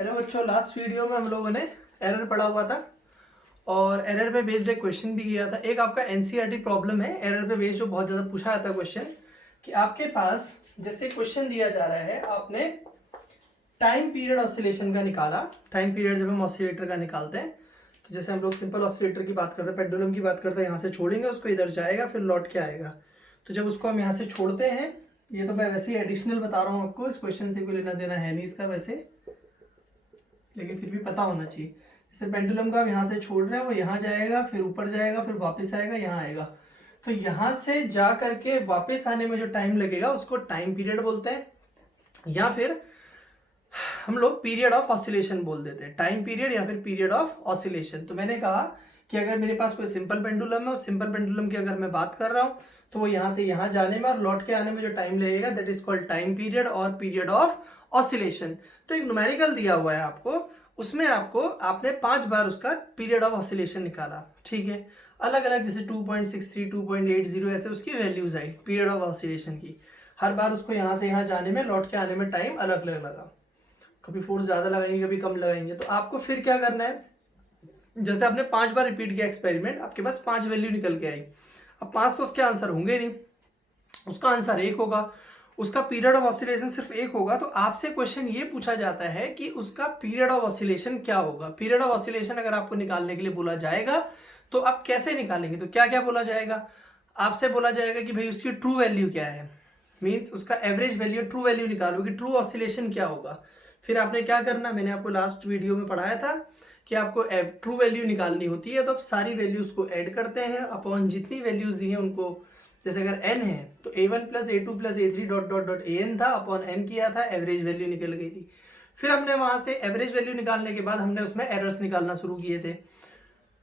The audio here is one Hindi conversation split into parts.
हेलो बच्चों, लास्ट वीडियो में हम लोगों ने एरर पढ़ा हुआ था और एरर पे बेस्ड एक क्वेश्चन भी किया था। एक आपका एनसीईआरटी प्रॉब्लम है एरर पे बेस्ड, जो बहुत ज़्यादा पूछा जाता है क्वेश्चन कि आपके पास जैसे क्वेश्चन दिया जा रहा है, आपने टाइम पीरियड ऑसिलेशन का निकाला। टाइम पीरियड जब हम ऑसिलेटर का निकालते हैं तो जैसे हम लोग सिंपल ऑसिलेटर की बात करते हैं, पेंडुलम की बात करते हैं, यहाँ से छोड़ेंगे उसको, इधर जाएगा फिर लौट के आएगा। तो जब उसको हम यहाँ से छोड़ते हैं, ये तो मैं वैसे ही एडिशनल बता रहा हूँ आपको, इस क्वेश्चन से कोई लेना देना है नहीं इसका वैसे, लेकिन फिर भी पता होना चाहिए। जैसे पेंडुलम का हम यहाँ से छोड़ रहे हैं, वो यहाँ जाएगा फिर ऊपर जाएगा फिर वापस आएगा, यहाँ आएगा। तो यहाँ से जा करके वापस आने में जो टाइम लगेगा उसको टाइम पीरियड बोलते हैं, या फिर हम लोग पीरियड ऑफ ऑसिलेशन बोल देते हैं। टाइम पीरियड या फिर पीरियड ऑफ ऑसिलेशन। तो मैंने कहा कि अगर मेरे पास कोई सिंपल पेंडुलम है, उस सिंपल पेंडुलम की अगर मैं बात कर रहा हूँ तो वो यहाँ से यहाँ जाने में और लौट के आने में जो टाइम लगेगा that is called time period और पीरियड ऑफ ऑसिलेशन। तो एक न्यूमेरिकल दिया हुआ है आपको, उसमें आपने 5 बार उसका पीरियड ऑफ ऑसिलेशन निकाला, ठीक है। अलग अलग जैसे 2.63, 2.80 ऐसे उसकी values I period of oscillation की। हर बार उसको यहाँ से यहाँ जाने में लौट के आने में टाइम अलग अलग लगा, कभी फोर्स ज़्यादा लगाएंगे कभी कम लगाएंगे। तो आपको फिर क्या करना है, जैसे आपने 5 बार रिपीट किया एक्सपेरिमेंट, आपके पास 5 वैल्यू निकल के आई। अब 5 तो उसके आंसर होंगे नहीं, उसका आंसर 1 होगा, उसका पीरियड ऑफ ऑसिलेशन सिर्फ 1 होगा। तो आपसे क्वेश्चन ये पूछा जाता है कि उसका पीरियड ऑफ ऑसिलेशन क्या होगा। पीरियड ऑफ ऑसिलेशन अगर आपको निकालने के लिए बोला जाएगा तो आप कैसे निकालेंगे, तो क्या क्या बोला जाएगा। आपसे बोला जाएगा कि भाई उसकी ट्रू वैल्यू क्या है, मीन्स उसका एवरेज वैल्यू, ट्रू वैल्यू निकालो कि ट्रू ऑसिलेशन क्या होगा। फिर आपने क्या करना, मैंने आपको लास्ट वीडियो में पढ़ाया था कि आपको ट्रू वैल्यू निकालनी होती है। तो आप सारी वैल्यूज को ऐड करते हैं अपॉन जितनी वैल्यूज दी हैं उनको। जैसे अगर n है तो a1 plus a2 plus a3 dot dot dot an था, अपॉन n किया था, एवरेज वैल्यू निकल गई थी। फिर हमने वहां से एवरेज वैल्यू निकालने के बाद हमने उसमें एरर्स निकालना शुरू किए थे।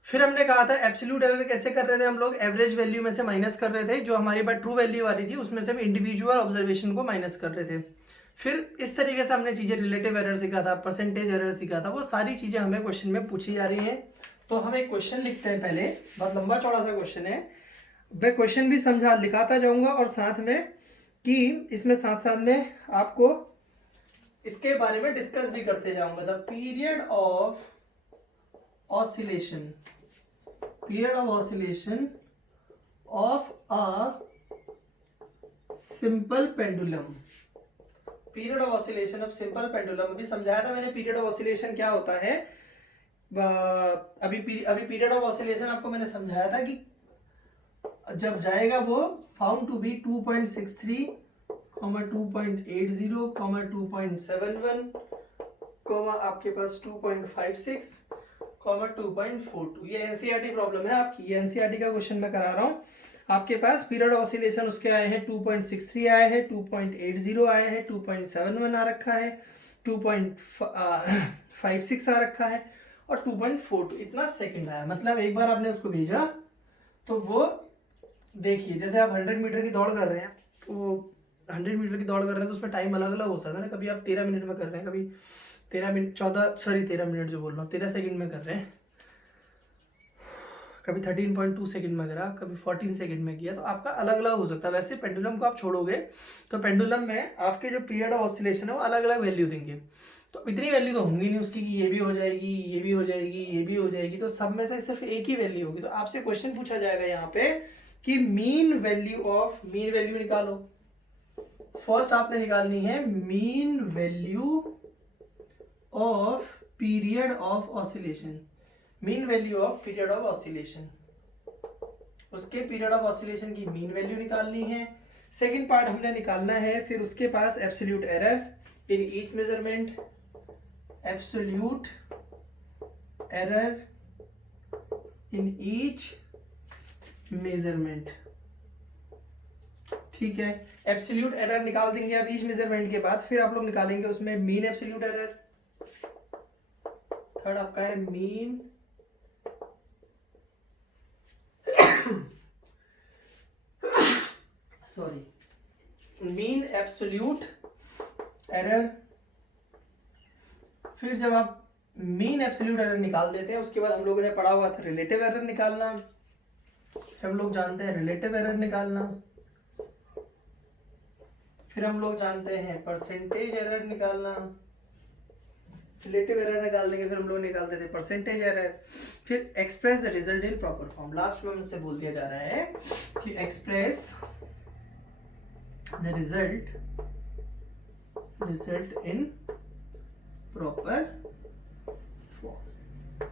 फिर हमने कहा था एब्सोल्यूट एरर कैसे कर रहे थे, हम लोग एवरेज वैल्यू में से माइनस कर रहे थे, जो हमारे पास ट्रू वैल्यू आ रही थी उसमें से हम इंडिविजुअल ऑब्जर्वेशन को माइनस कर रहे थे। फिर इस तरीके से हमने चीजें, रिलेटिव एरर सीखा था, परसेंटेज एरर सीखा था, वो सारी चीजें हमें क्वेश्चन में पूछी जा रही हैं। तो हम एक क्वेश्चन लिखते हैं पहले, बहुत लंबा चौड़ा सा क्वेश्चन है, मैं क्वेश्चन भी समझा लिखाता जाऊंगा और साथ में कि इसमें साथ साथ में आपको इसके बारे में डिस्कस भी करते जाऊंगा। The period of oscillation, period of oscillation of a simple pendulum, period of oscillation of simple pendulum. अभी समझाया था मैंने पीरियड ऑफ ऑसिलेशन क्या होता है। अभी पीरियड ऑफ ऑसिलेशन आपको मैंने समझाया था कि जब जाएगा वो फाउंड टू बी 2.63, 2.80, 2.71, आपके पास 2.56, 2.42। ये एनसीईआरटी प्रॉब्लम है आपकी, ये एनसीईआरटी का क्वेश्चन मैं करा रहा हूँ। आपके पास पीरियड ऑफ ऑसिलेशन उसके आए हैं 2.63 आए हैं, 2.80 आए हैं, 2.71 आ रखा है, 2.56 आ रखा है और 2.42 इतना सेकंड आया। मतलब एक बार आपने उसको भेजा तो वो देखिए, जैसे आप 100 मीटर की दौड़ कर रहे हैं, तो 100 मीटर की दौड़ कर रहे हैं तो उसमें टाइम अलग अलग हो सकता है ना। कभी आप 13 मिनट में कर रहे हैं, कभी 13 मिनट जो बोल रहा हूँ 13 सेकंड में कर रहे हैं, कभी 13.2 सेकंड में करा, कभी 14 सेकंड में किया, तो आपका अलग अलग हो सकता है। वैसे पेंडुलम को आप छोड़ोगे तो पेंडुलम में आपके जो पीरियड ऑफ ऑसिलेशन है वो अलग अलग वैल्यू देंगे। तो इतनी वैल्यू तो होंगी नहीं उसकी कि ये भी हो जाएगी, ये भी हो जाएगी, ये भी हो जाएगी, तो सब में से सिर्फ एक ही वैल्यू होगी। तो आपसे क्वेश्चन पूछा जाएगा यहाँ पे कि मीन वैल्यू निकालो। फर्स्ट आपने निकालनी है mean value of period of oscillation, mean value of period of oscillation, उसके पीरियड ऑफ ऑसिलेशन की मीन वैल्यू निकालनी है। सेकंड पार्ट हमने निकालना है फिर उसके पास absolute error in each measurement, absolute error in each measurement, ठीक है। एब्सोल्यूट एरर निकाल देंगे आप ईच मेजरमेंट के बाद, फिर आप लोग निकालेंगे उसमें मीन एब्सोल्यूट एरर। थर्ड आपका है मीन मीन एब्सोल्यूट एरर। फिर जब आप मीन एब्सोल्यूट एरर निकाल देते हैं उसके बाद हम लोगों ने पढ़ा हुआ था रिलेटिव एरर निकालना, हम लोग जानते हैं रिलेटिव एरर निकालना। फिर हम लोग जानते हैं परसेंटेज एरर निकालना, रिलेटिव एरर निकाल देंगे, फिर हम लोग निकालते थे परसेंटेज एरर, फिर express the result in proper form. Last में हमसे बोल दिया जा रहा है कि express the result in proper form.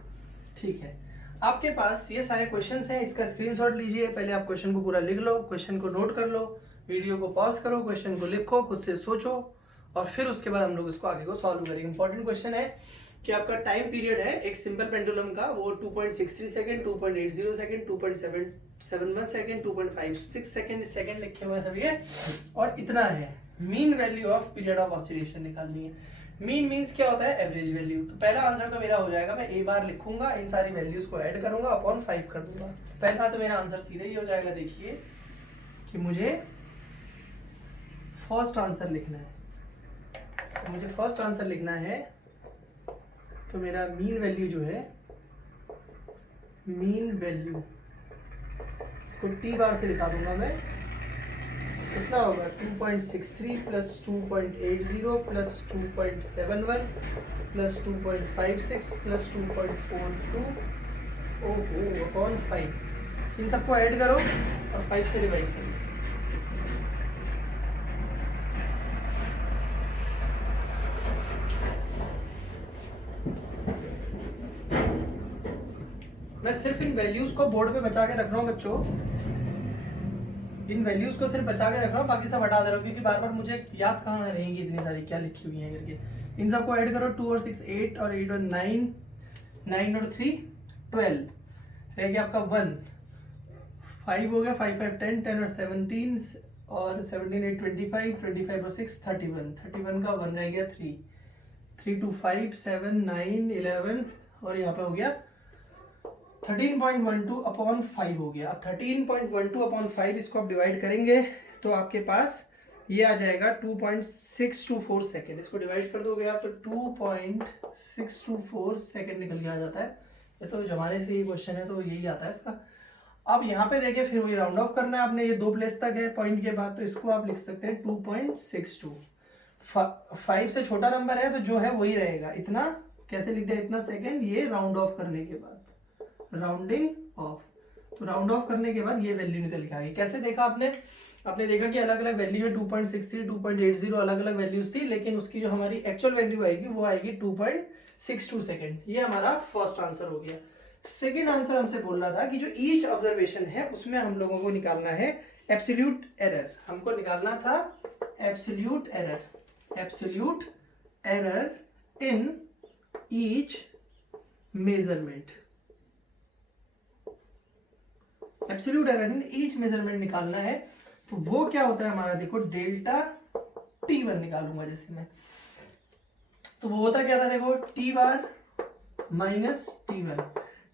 ठीक है, आपके पास ये सारे क्वेश्चंस हैं, इसका स्क्रीनशॉट लीजिए। पहले आप क्वेश्चन को पूरा लिख लो, क्वेश्चन को नोट कर लो, वीडियो को पॉज करो, क्वेश्चन को लिखो, खुद से सोचो, और फिर उसके बाद हम लोग इसको आगे को सॉल्व करेंगे। इंपॉर्टेंट क्वेश्चन है कि आपका टाइम पीरियड है एक सिंपल पेंडुलम का, वो 2.63 second, 2.80 second, 2.771 second, 2.56 second, second लिखे हुए हैं सभी है, और इतना है। Mean value of period of oscillation निकालनी है। मीन मीन्स क्या होता है? Average value. तो पहला आंसर तो मेरा हो जाएगा, मैं ए बार लिखूंगा, इन सारी वैल्यूज को ऐड करूंगा, अपॉन 5 कर दूंगा। पहला तो मेरा आंसर सीधे ही हो जाएगा। देखिए कि मुझे फर्स्ट आंसर लिखना है, तो मुझे फर्स्ट आंसर लिखना है, तो मेरा मीन वैल्यू जो है, मीन वैल्यू इसको टी बार से लिखा दूंगा मैं। कितना होगा? 2.63 प्लस 2.80 प्लस 2.71 प्लस 2.56 प्लस 2.42 ओहो अपॉन 5। इन सबको ऐड करो और 5 से डिवाइड करो। मैं सिर्फ इन वैल्यूज को बोर्ड पे बचा के रख रहा हूँ बच्चों, इन वैल्यूज को सिर्फ बचा के रख रहा हूँ, बाकी सब हटा दे रहा हूँ, क्योंकि बार बार मुझे याद कहाँ रहेंगी इतनी सारी क्या लिखी हुई है करके। इन सबको ऐड करो, 2 और 6 8 और 8 और 9, 9 और 3 12, रह गया आपका 1, 5 हो गया, 5 5 10, 10 और 17 और 17 8 25, 25 और 6 31, 31 का 1 रह गया 3, 3 2 5 7 9 11 और यहाँ पे हो गया 13.12 अपॉन 5 हो गया। अब 13.12 अपॉन 5 इसको आप डिवाइड करेंगे तो आपके पास ये आ जाएगा 2.624 सेकेंड। इसको डिवाइड कर दोगे आप तो 2.624 सेकेंड निकल के आ जाता है। ये तो जमाने से ही क्वेश्चन है तो यही आता है इसका। अब यहाँ पे देखिए फिर वही राउंड ऑफ करना है आपने, ये 2 प्लेस तक है पॉइंट के बाद, तो इसको आप लिख सकते हैं 2.62। 5 से छोटा नंबर है तो जो है वही रहेगा, इतना कैसे लिख दिया, इतना सेकेंड, ये राउंड ऑफ करने के बाद, राउंडिंग ऑफ। तो राउंड ऑफ करने के बाद ये वैल्यू निकल के आ गई। कैसे देखा आपने? आपने देखा कि अलग अलग वैल्यू है, 2.63 2.80 अलग अलग वैल्यूज थी, लेकिन उसकी जो हमारी एक्चुअल वैल्यू आएगी वो आएगी 2.62 सेकेंड। ये हमारा फर्स्ट आंसर हो गया। सेकेंड आंसर हमसे बोल रहा था कि जो ईच ऑब्जर्वेशन है उसमें हम लोगों को निकालना है एब्सोल्यूट एरर। हमको निकालना था absolute error, absolute error in each measurement, absolute error in each measurement निकालना है। तो वो क्या होता है हमारा, देखो डेल्टा T1 निकालूंगा जैसे मैं, तो वो होता क्या था, देखो T बार माइनस T1।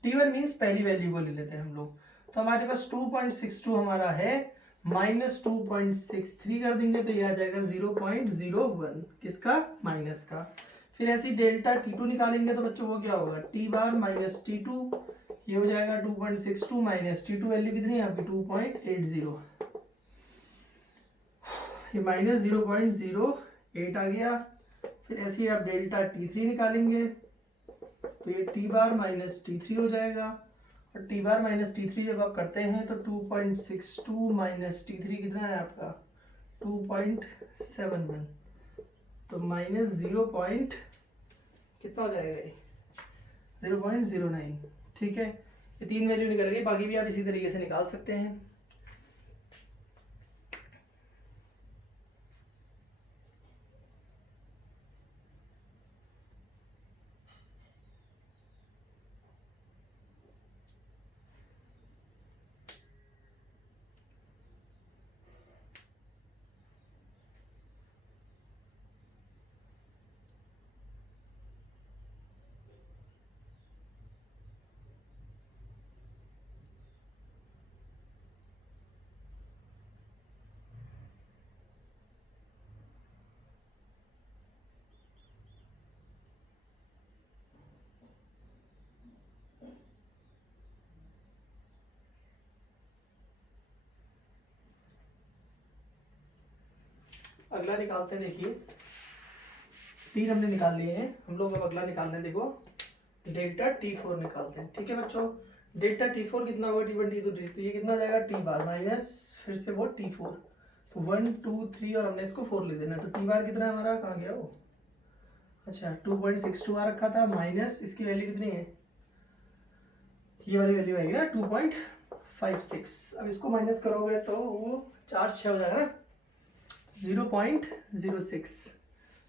T1 मीन्स पहली वैल्यू को ले लेते हैं हम लोग, तो हमारे पास 2.62 हमारा है, माइनस 2.63 कर देंगे तो ये आ जाएगा 0.01, किसका? माइनस का। फिर ऐसे डेल्टा T2 निकालेंगे तो बच्चों वो क्या होगा, T बार माइनस T2, ये हो जाएगा 2.62 माइनस T2 वैल्यू कितनी है आपकी 2.80, ये माइनस 0.08 आ गया। फिर ऐसे ही आप डेल्टा T3 निकालेंगे तो ये T बार माइनस T3 हो जाएगा, और T बार माइनस T3 जब आप करते हैं तो 2.62 माइनस T3 कितना है आपका 2.71, तो माइनस 0. कितना हो जाएगा ये 0.09। ठीक है, ये 3 वैल्यू निकल गई, बाकी भी आप इसी तरीके से निकाल सकते हैं। अगला निकालते हैं, देखिए तीन हमने निकाल लिए हैं, हम लोग अब अगला निकालने हैं। देखो डेल्टा T4 निकालते हैं, ठीक है बच्चों। डेल्टा T4 कितना होगा, T1 T2 T3, तो ये कितना हो जाएगा T बार माइनस फिर से वो T4, तो 1 2 3 और हमने इसको 4 ले देना है। तो T बार कितना है हमारा, कहाँ गया वो, अच्छा 2.62 आ रखा था, माइनस इसकी वैल्यू कितनी है, ये वाली वैल्यू आएगी ना 2.56। अब इसको माइनस करोगे तो वो 4 6 हो जाएगा ना, 0.06।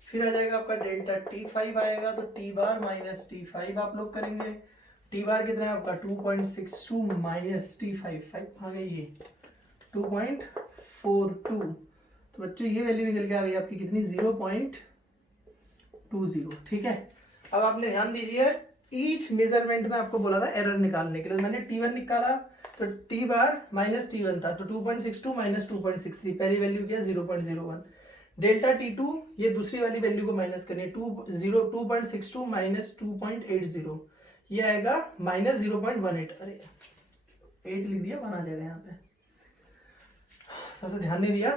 फिर आ जाएगा आपका डेल्टा T5 आएगा, तो T बार माइनस T5 आप लोग करेंगे। T बार कितना है आपका 2.62 माइनस T5, 5 आ गई ये 2.42। तो बच्चों ये वैल्यू निकल के आ गई आपकी कितनी, 0.20, ठीक है। अब आपने ध्यान दीजिए, ईच मेजरमेंट में आपको बोला था एरर निकालने के लिए, मैंने T1 निकाला तो T बार माइनस T1 था, तो 2.62 माइनस 2.63, पहली वैल्यू क्या 0.01। डेल्टा T2 ये दूसरी वाली वैल्यू को माइनस करनी है, 2.62 माइनस 2.80, ये आएगा माइनस 0.18। अरे 8 लिख दिया, 1 आ जाएगा यहाँ पे, सबसे ध्यान नहीं दिया,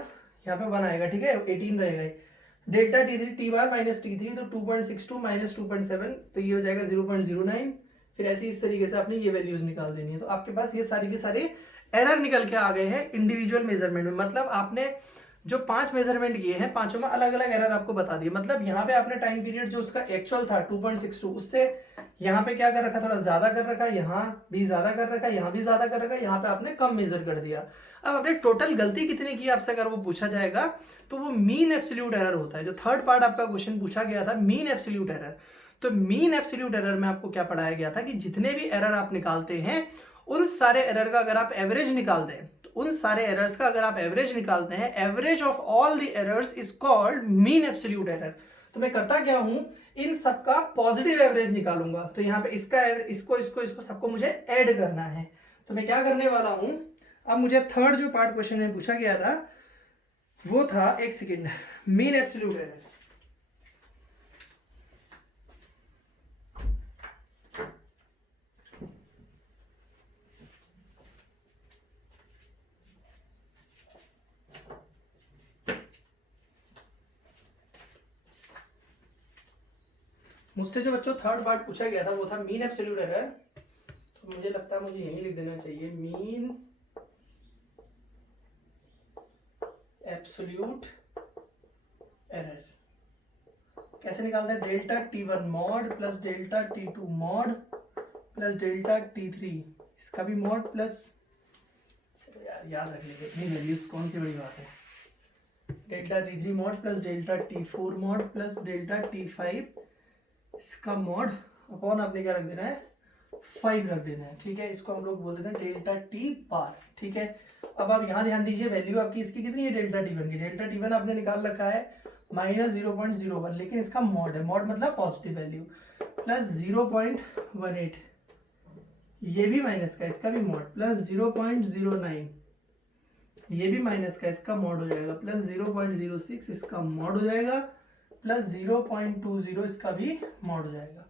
यहाँ पे 1 आएगा, ठीक है 18 रहेगा। डेल्टा T3 T बार माइनस T3, तो 2.62 माइनस 2.7, तो ये हो जाएगा 0.09। फिर ऐसे इस तरीके से आपने ये वैल्यूज निकाल देनी है। तो आपके पास ये सारी के सारे एरर निकल के आ गए हैं इंडिविजुअल मेजरमेंट में। मतलब आपने जो 5 मेजरमेंट किए हैं, पांचों में अलग अलग एरर आपको बता दिए। मतलब यहाँ पे आपने टाइम पीरियड जो उसका एक्चुअल था 2.62, उससे यहाँ पे क्या कर रखा, थोड़ा ज्यादा कर रखा, यहाँ भी ज्यादा कर रखा, यहाँ भी ज्यादा कर रखा, यहाँ पे आपने कम मेजर कर दिया। अब आपने टोटल गलती कितनी की आपसे अगर वो पूछा जाएगा, तो वो मीन एब्सोल्यूट एरर होता है। जो थर्ड पार्ट आपका क्वेश्चन पूछा गया था मीन एब्सोल्यूट एरर, तो मीन एब्सोल्यूट एरर में आपको क्या पढ़ाया गया था कि जितने भी एरर आप निकालते हैं, उन सारे एरर का अगर आप एवरेज निकाल दें, तो उन सारे एरर्स का अगर आप एवरेज निकालते हैं, average of all the errors is called mean absolute error. तो मैं करता क्या हूं, इन सबका पॉजिटिव एवरेज निकालूंगा। तो यहाँ पे इसका इसको इसको इसको सबको मुझे ऐड करना है। तो मैं क्या करने वाला हूं, अब मुझे थर्ड जो पार्ट क्वेश्चन में पूछा गया था वो था, एक सेकेंड, मीन एब्सोल्यूट एरर। मुझसे जो बच्चों थर्ड पार्ट पूछा गया था वो था मीन एब्सोल्यूट एरर। तो मुझे लगता है मुझे यही लिख देना चाहिए, मीन एब्सोल्यूट एरर। कैसे निकालते हैं, delta T1 mod plus delta T2 mod plus delta T3 इसका भी मॉड प्लस, चलो यार याद रख लेंगे इतनी वैल्यूज, कौन सी बड़ी बात है, delta T3 mod plus delta T4 mod plus delta T5 इसका मॉड अपॉन आपने क्या रख देना है, 5 रख देना है, ठीक है। इसको हम लोग बोल देते हैं डेल्टा T बार, ठीक है। अब आप यहाँ ध्यान दीजिए, वैल्यू आपकी इसकी कितनी है, डेल्टा T1 की, डेल्टा T1 आपने निकाल रखा है माइनस 0.01, लेकिन इसका मॉड है, मॉड मतलब पॉजिटिव वैल्यू, प्लस 0.18, ये भी माइनस का, इसका भी मॉड, प्लस 0.09, ये भी माइनस का, इसका मॉड हो जाएगा, प्लस 0.06 इसका मॉड हो जाएगा, प्लस 0.20 इसका भी मॉड हो जाएगा।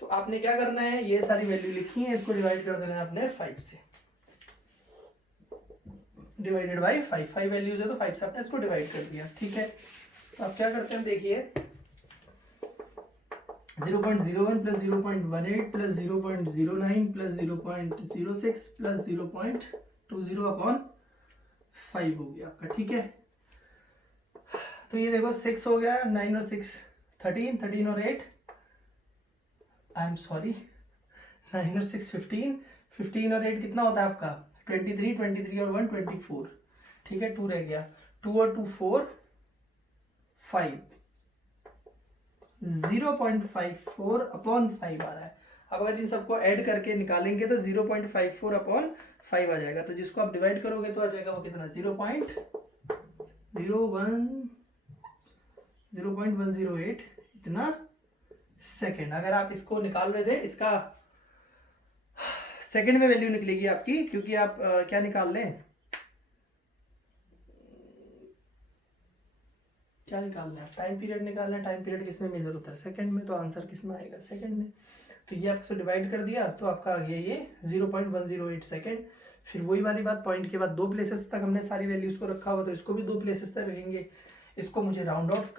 तो आपने क्या करना है, ये सारी वैल्यू लिखी है, इसको डिवाइड कर देना है आपने 5 से, डिवाइडेड बाई 5 वैल्यूज है तो 5 से आपने इसको डिवाइड कर दिया, ठीक है। तो आप क्या करते हैं, देखिए 0.01 plus 0.18 plus 0.09 plus 0.06 plus 0.20 upon 5 हो गया आपका, ठीक है। तो ये देखो 6 हो गया, 9 और 6 13, 13 और 8 आई एम सॉरी 9 और 6 15, 15 और 8 कितना होता है आपका 23, 23 और 1 24, ठीक है। 2 रह गया, 2 और 2 4 5, 0.54 अपॉन 5 आ रहा है। अब अगर इन सबको ऐड करके निकालेंगे तो 0.54 अपॉन 5 आ जाएगा। तो जिसको आप डिवाइड करोगे तो आ जाएगा वो कितना, 0.108 इतना सेकेंड। अगर आप इसको निकाल रहे थे, इसका सेकेंड में वैल्यू निकलेगी आपकी, क्योंकि आप क्या निकाल लें, क्या निकालना है, टाइम पीरियड निकालना है। टाइम पीरियड किस में मेजर होता है, सेकंड में, तो आंसर किस में आएगा, सेकंड में। तो ये आपको डिवाइड कर दिया तो आपका आ गया ये 0.108 सेकंड। फिर वही वाली बात, पॉइंट के बाद 2 प्लेसेस तक हमने सारी वैल्यूज को रखा हुआ, तो इसको भी 2 प्लेसेस तक रखेंगे। इसको मुझे राउंड ऑफ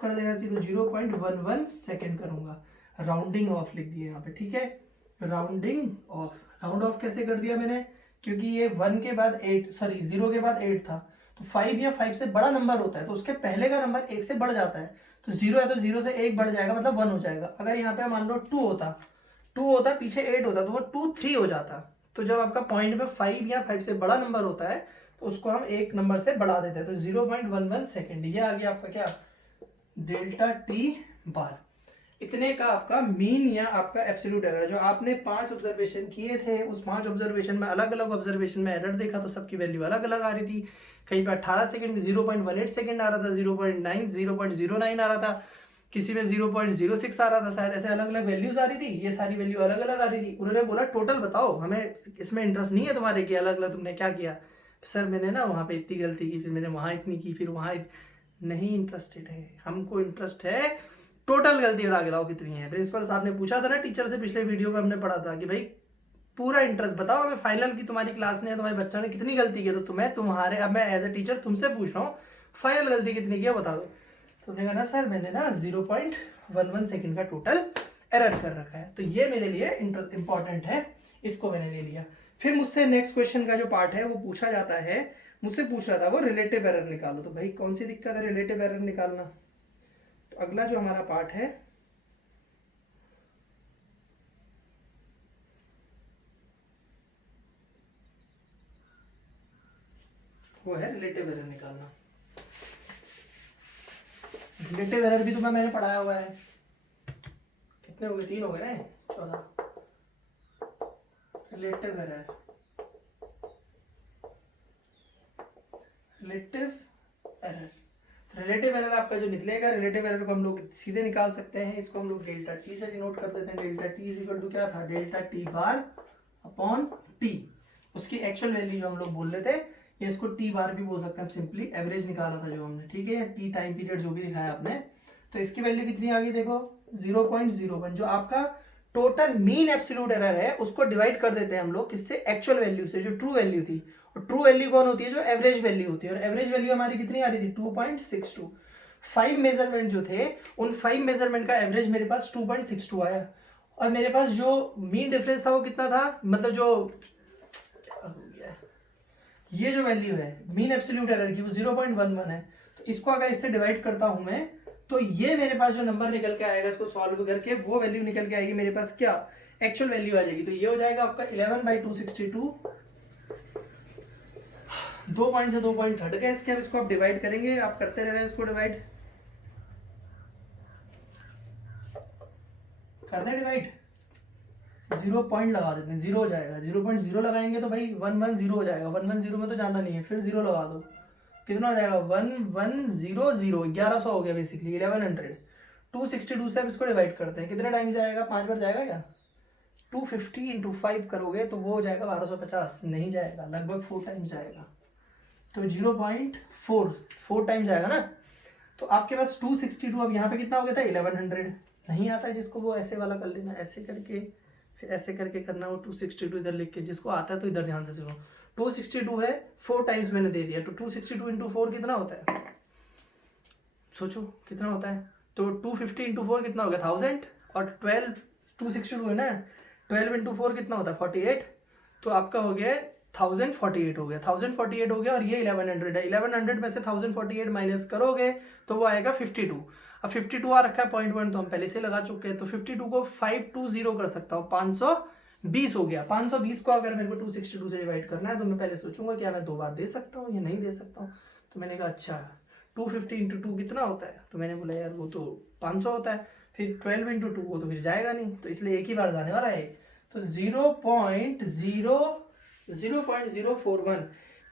कर देना चाहिए, तो 0.11 सेकेंड करूंगा, राउंडिंग ऑफ लिख दिया यहाँ पे, ठीक है, राउंडिंग ऑफ। राउंड ऑफ कैसे कर दिया मैंने, क्योंकि ये 1 के बाद 8, सॉरी 0 के बाद 8 था, तो 5 या 5 से बड़ा नंबर होता है तो उसके पहले का नंबर 1 से बढ़ जाता है, तो 0 है तो 0 से 1 बढ़ जाएगा, मतलब 1 हो जाएगा। अगर यहाँ पे मान लो 2 होता पीछे 8 होता तो वो 2 3 हो जाता। तो जब आपका पॉइंट में 5 या 5 से बड़ा नंबर होता है तो उसको हम एक नंबर से बढ़ा देते हैं, तो 0.11 सेकेंड, ये आ गया आपका क्या, डेल्टा टी बार। इतने का आपका मीन या आपका एब्सोल्यूट एरर। जो आपने 5 ऑब्जर्वेशन किए थे, उस 5 ऑब्जर्वेशन में अलग अलग ऑब्जर्वेशन में एरर देखा तो सबकी वैल्यू अलग अलग आ रही थी। कहीं पर 18 सेकंड में 0.18 सेकंड आ रहा था, 0.9 0.09 आ रहा था, किसी में 0.06 आ रहा था, शायद ऐसे अलग अलग वैल्यूज आ रही थी। ये सारी वैल्यू अलग अलग आ रही थी। उन्होंने बोला टोटल बताओ, हमें इसमें इंटरेस्ट नहीं है तुम्हारे कि अलग अलग तुमने क्या किया। सर मैंने ना वहाँ पे इतनी गलती की, फिर मैंने वहाँ इतनी की, फिर वहाँ नहीं इंटरेस्टेड है, हमको इंटरेस्ट है टोटल गलती बता के लाओ कितनी है। प्रिंसिपल साहब ने पूछा था ना टीचर से, पिछले वीडियो में हमने पढ़ा था कि भाई पूरा इंटरेस्ट बताओ हमें, फाइनल की तुम्हारी क्लास ने तुम्हारे बच्चा ने कितनी गलती की, तो तुम्हें तुम्हारे, अब मैं एज ए टीचर तुमसे पूछ रहा हूँ फाइनल गलती कितनी की बता दो। तो मैंने कहा ना सर मैंने ना 0.11 सेकेंड का टोटल एरर कर रखा है, तो ये मेरे लिए इंपॉर्टेंट है, इसको मैंने ले लिया। फिर मुझसे नेक्स्ट क्वेश्चन का जो पार्ट है वो पूछा जाता है, मुझसे पूछ रहा था वो रिलेटिव एरर निकालो। तो भाई कौन सी दिक्कत है रिलेटिव एरर निकालना। तो अगला जो हमारा पार्ट है वो है रिलेटिव एरर निकालना। रिलेटिव एरर भी तुम्हें मैंने पढ़ाया हुआ है, कितने हो गए, 3 हो गए ना, 14। Relative error, relative error, relative error आपका जो निकलेगा, रिलेटिव एरर को हम लोग सीधे निकाल सकते हैं, इसको हम लोग डेल्टा टी से डिनोट कर देते हैं। Delta T is equal to क्या था, delta T bar upon T. उसकी एक्चुअल वैल्यू जो हम लोग बोल रहे थे, ये इसको टी बार भी बोल सकते हैं, सिंपली एवरेज निकाला था जो हमने, ठीक है, टी टाइम पीरियड जो भी दिखाया आपने। तो इसकी वैल्यू कितनी आ गई देखो 0.01। जो आपका टोटल मीन एब्सोल्यूट एरर है उसको डिवाइड कर देते हैं हम लोग किससे, एक्चुअल वैल्यू से, जो ट्रू वैल्यू थी। और ट्रू वैल्यू कौन होती है, जो एवरेज वैल्यू होती है, और एवरेज वैल्यू हमारी कितनी आ रही थी 2.62। 5 मेजरमेंट जो थे उन 5 मेजरमेंट का एवरेज मेरे पास 2.62 आया, और मेरे पास जो मीन डिफरेंस था वो कितना था, मतलब जो ये जो वैल्यू है मीन एब्सोल्यूट एरर की वो 0.11 है। तो इसको अगर इससे डिवाइड करता हूं मैं, तो ये मेरे पास जो नंबर निकल के आएगा, इसको सॉल्व करके वो वैल्यू निकल के आएगी मेरे पास, क्या एक्चुअल वैल्यू आ जाएगी। तो ये हो जाएगा आपका 11/262। 2 पॉइंट से 2 पॉइंट हट गए इसके, अब इसको आप डिवाइड करेंगे, आप करते रह रहे हैं इसको डिवाइड, कर दें डिवाइड, 0 पॉइंट लगा देते हैं, 0 हो जाएगा, 0.0 लगाएंगे तो भाई 110 हो जाएगा, 110 में तो जाना नहीं है, फिर 0 लगा दो, कितना हो जाएगा 1100, 1100 हो गया बेसिकली, 1100। 262 से अब इसको डिवाइड करते हैं, कितने टाइम जाएगा, 5 बार जाएगा क्या, 250 इंटू 5 करोगे तो वो हो जाएगा 1250, नहीं जाएगा, लगभग 4 टाइम्स जाएगा, तो 0.4 टाइम्स जाएगा ना। तो आपके पास 262, अब यहाँ पे कितना हो गया था 1100, नहीं आता है जिसको वो ऐसे वाला कर लेना, ऐसे करके फिर ऐसे करके करना, वो 262 इधर लिख के, जिसको आता है तो इधर ध्यान से सुनो, 262 है, 4 टाइम्स मैंने दे दिया, तो 262 इंटू 4 कितना होता है, सोचो कितना होता है। तो 250 इंटू 4 कितना हो गया 1000, और 12 262 है ना, 12 इंटू 4 कितना होता है 48, तो आपका हो गया 1048 हो गया, 1048 हो गया, और ये 1100 है, 1100 में से 1048 माइनस करोगे तो वो आएगा 52। अब 52 आ रखा है, पॉइंट तो हम पहले से लगा चुके हैं, तो 52 को 520 कर सकता हूँ, 520 हो गया। 520 को अगर मेरे को 262 से डिवाइड करना है तो मैं पहले सोचूंगा क्या मैं 2 बार दे सकता हूँ या नहीं दे सकता हूँ। तो मैंने कहा अच्छा 250 इंटू 2 कितना होता है, तो मैंने बोला यार वो तो 500 होता है, फिर 12 इंटू 2 वो तो फिर जाएगा नहीं, तो इसलिए एक ही बार जाने वाला है, तो 0.041।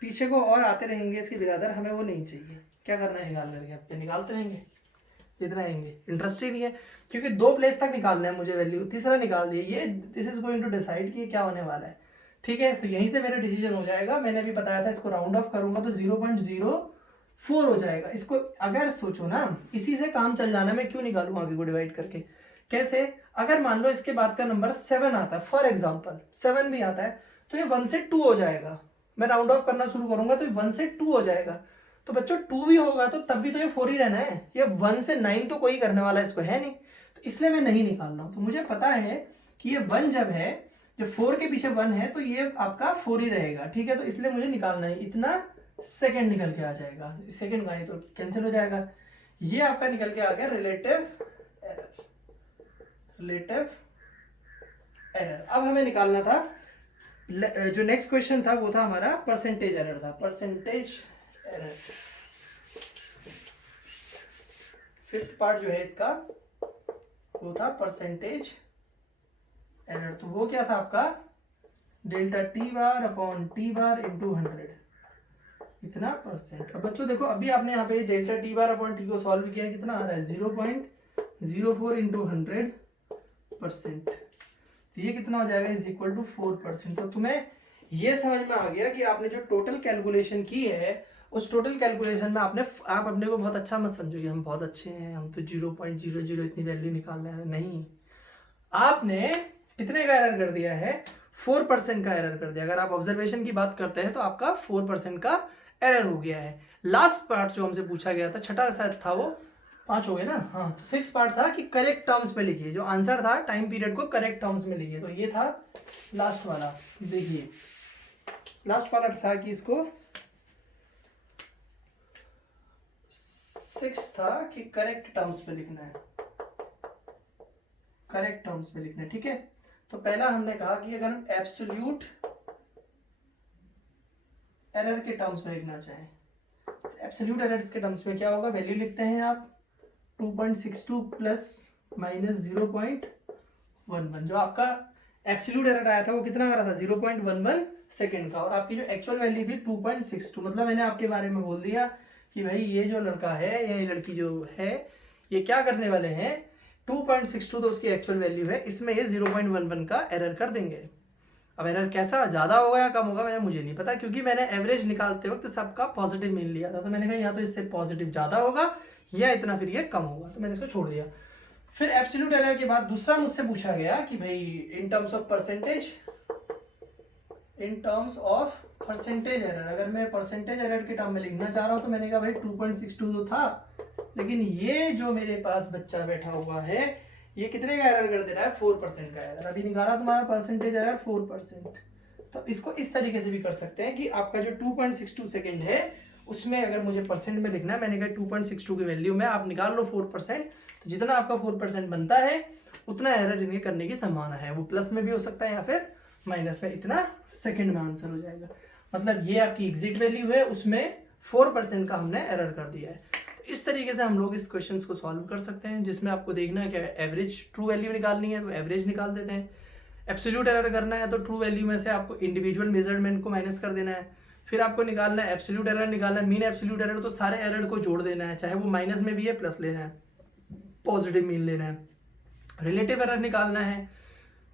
पीछे को और आते रहेंगे इसके बिरादर, हमें वो नहीं चाहिए, क्या करना है निकाल करके अपने निकालते रहेंगे, इतना आएंगे, इंटरेस्ट ही नहीं है, क्योंकि 2 प्लेस तक निकालना है मुझे वैल्यू, तीसरा निकाल दिए, ये this is going to decide कि क्या होने वाला है, ठीक है। तो यहीं से मेरा डिसीजन हो जाएगा, मैंने भी बताया था इसको राउंड ऑफ करूंगा तो 0.04 हो जाएगा। इसको अगर सोचो ना, इसी से काम चल जाना, मैं क्यों निकालूं आगे को डिवाइड करके, कैसे, अगर मान लो इसके बाद का नंबर 7 आता है, फॉर एग्जाम्पल 7 भी आता है, तो ये 1 से 2 हो जाएगा, मैं राउंड ऑफ करना शुरू करूंगा तो 1 से 2 हो जाएगा, तो बच्चों 2 भी होगा तो तब भी तो ये 4 ही रहना है, ये 1 से 9 तो कोई करने वाला इसको है नहीं, तो इसलिए मैं नहीं निकाल रहा हूँ। तो मुझे पता है कि ये 1 जब है, जब 4 के पीछे 1 है तो ये आपका 4 ही रहेगा, ठीक है। तो इसलिए मुझे निकालना है, इतना सेकंड निकल के आ जाएगा, सेकंड का ही तो कैंसिल हो जाएगा, ये आपका निकल के आ गया रिलेटिव एरर। अब हमें निकालना था, जो नेक्स्ट क्वेश्चन था वो था हमारा परसेंटेज एरर था, परसेंटेज एरर। फिफ्थ पार्ट जो है इसका वो था परसेंटेज एरर। तो वो क्या था आपका, delta T bar upon T bar into 100, इतना परसेंट। अब बच्चों देखो अभी आपने यहाँ पे delta T bar upon T को सॉल्व किया, कितना आ रहा है 0.04 इंटू 100%, तो ये कितना हो जाएगा इज इक्वल टू 4%। तो तुम्हें ये समझ में आ गया कि आपने जो टोटल कैलकुलेशन की है उस टोटल कैलकुलेशन में आप अपने को बहुत अच्छा मत समझो कि हम बहुत अच्छे हैं, हम तो 0.00 इतनी वैल्यू निकाल रहे हैं, नहीं, आपने कितने का एरर कर दिया है, 4% का एरर कर दिया। अगर आप ऑब्जर्वेशन की बात करते हैं तो आपका 4% का एरर हो गया है। लास्ट पार्ट जो हमसे पूछा गया था, छठा शायद था वो, 5 हो गए ना, हाँ, तो 6 पार्ट था कि करेक्ट टर्म्स में लिखिए, जो आंसर था टाइम पीरियड को करेक्ट टर्म्स में लिखिए, तो ये था लास्ट वाला। देखिए लास्ट वाला था कि इसको 6 था कि करेक्ट टर्म्स में लिखना है, करेक्ट टर्म्स में लिखना है, ठीक है। तो पहला हमने कहा कि अगर हम एब्सोल्यूट एरर के टर्म्स में लिखना चाहें, एब्सोल्यूट एरर्स के टर्म्स में क्या होगा, वैल्यू लिखते हैं आप 2.62 प्लस माइनस 0.11, जो आपका एब्सोल्यूट एरर आया था वो कितना आ रहा था 0.11 सेकेंड का, और आपकी जो एक्चुअल वैल्यू थी 2.62। मतलब मैंने आपके बारे में बोल दिया कि भाई ये जो लड़का है या ये लड़की जो है ये क्या करने वाले हैं, 2.62 तो उसकी एक्चुअल वैल्यू है, इसमें ये 0.11 का एरर कर देंगे। अब एरर कैसा ज़्यादा होगा या कम होगा मुझे नहीं पता, क्योंकि मैंने एवरेज निकालते वक्त सबका पॉजिटिव मीन लिया था, तो मैंने कहा यहाँ तो इससे पॉजिटिव ज़्यादा होगा या इतना फिर ये कम होगा, तो मैंने इसको छोड़ दिया। फिर एब्सोल्यूट एरर के बाद दूसरा मुझसे पूछा गया कि भाई in terms of percentage, in terms of percentage error, अगर मैं परसेंटेज एरर के टर्म में लिखना चाह रहा हूँ तो मैंने कहा भाई 2.62 तो था, लेकिन ये जो मेरे पास बच्चा बैठा हुआ है ये कितने का एरर कर दे रहा है, 4% का एरर। अभी निकाला तुम्हारा परसेंटेज एरर 4%, तो इसको इस तरीके से भी कर सकते हैं कि आपका जो 2.62 सेकेंड है उसमें अगर मुझे परसेंट में लिखना है, मैंने कहा 2.62 की वैल्यू में आप निकाल लो 4%, तो जितना आपका 4% बनता है उतना एरर इन्हें करने की संभावना है, वो प्लस में भी हो सकता है या फिर माइनस में, इतना सेकंड में आंसर हो जाएगा। मतलब ये आपकी एग्जिट वैल्यू है, उसमें 4% का हमने एरर कर दिया है। तो इस तरीके से हम लोग इस क्वेश्चन को सॉल्व कर सकते हैं, जिसमें आपको देखना है कि एवरेज ट्रू वैल्यू निकालनी है तो एवरेज निकाल देते हैं, एब्सोल्यूट एरर करना है तो ट्रू वैल्यू में से आपको इंडिविजुअल मेजरमेंट को माइनस कर देना है, फिर आपको निकालना है एब्सोल्यूट एरर निकालना है, मीन एब्सोल्यूट एरर, तो सारे एरर को जोड़ देना है, चाहे वो माइनस में भी है प्लस लेना है, पॉजिटिव मीन लेना है। रिलेटिव एरर निकालना है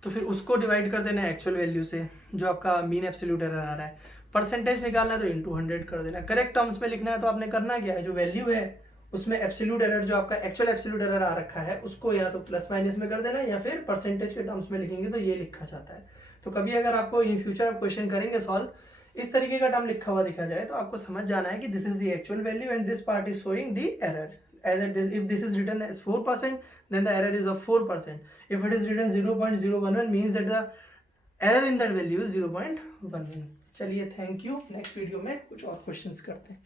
तो फिर उसको डिवाइड कर देना है एक्चुअल वैल्यू से, जो आपका मीन एब्सोल्यूट एरर आ रहा है। परसेंटेज निकालना है तो इंटू 100 कर देना है। करेक्ट टर्म्स में लिखना है तो आपने करना क्या है, जो वैल्यू है उसमें एब्सोल्यूट एरर जो आपका एक्चुअल एब्सोल्यूट एरर आ रखा है उसको या तो प्लस माइनस में कर देना है, या फिर परसेंटेज के टर्म्स में लिखेंगे तो ये लिखा जाता है। तो कभी अगर आपको इन फ्यूचर आप क्वेश्चन करेंगे सॉल्व, इस तरीके का टर्म लिखा हुआ दिखा जाए तो आपको समझ जाना है कि this is the actual value and this part is showing the error. If this is written as 4%, then the error is of 4%. If it is written 0.011 means that the error in that value is 0.11. चलिए थैंक यू, नेक्स्ट वीडियो में कुछ और क्वेश्चंस करते हैं।